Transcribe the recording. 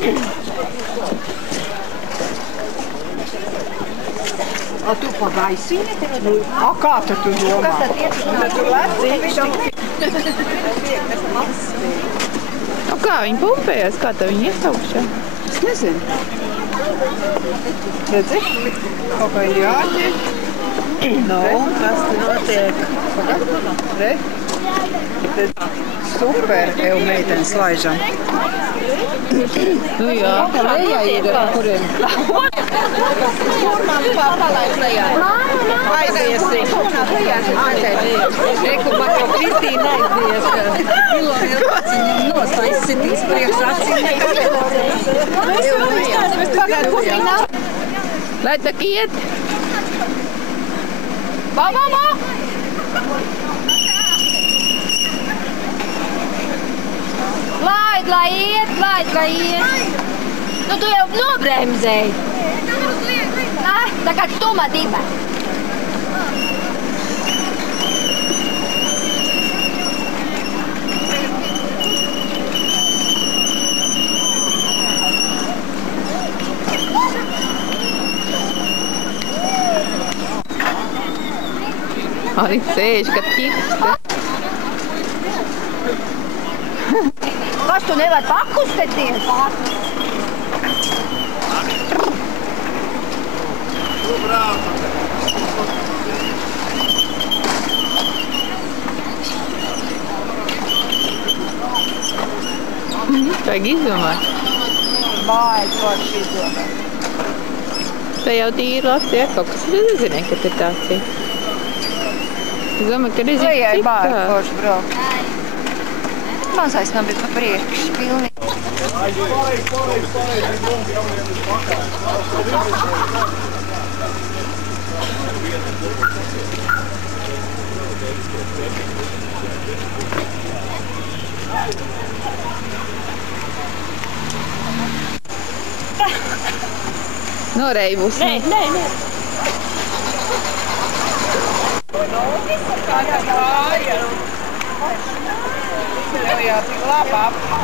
A tu pagaisīni? A kā tad tu domā? Kas tad iet? Tur lēcīši. Nu kā viņi pumpējās? Kā tā viņi iet augšā? Es nezinu. Redzi? Kaut kā jāķi. Nu, kas te notiek? Re? Super, ev meitenes laižam. Nu jā. Lejā ir kuriem? Kur man palaid lejā? Aiziesim. Reku, man jau Kristīna aizies, ka Ilona Ilciņa nost aizsitīs priekš acīm. Pagad, kur viņi nav? Lai tak iet. Mama! Lai iet. Nu, tu jau nobremzēji. Tā kā stuma diba. Arī sēž, kad ķipsta. Kas tu nevar pakusteties? Vajag izdomāt. Vajag forši izdomāt. Tā jau tīri Latvijā kaut kas nezināja, ka te tāds ir. Es domāju, ka reiz Lejai cik vajag tā. forši braukt. Mazais man bija pa priekš, pilnīgi. Noreibusi. Nē. Jā, tik labā apmā.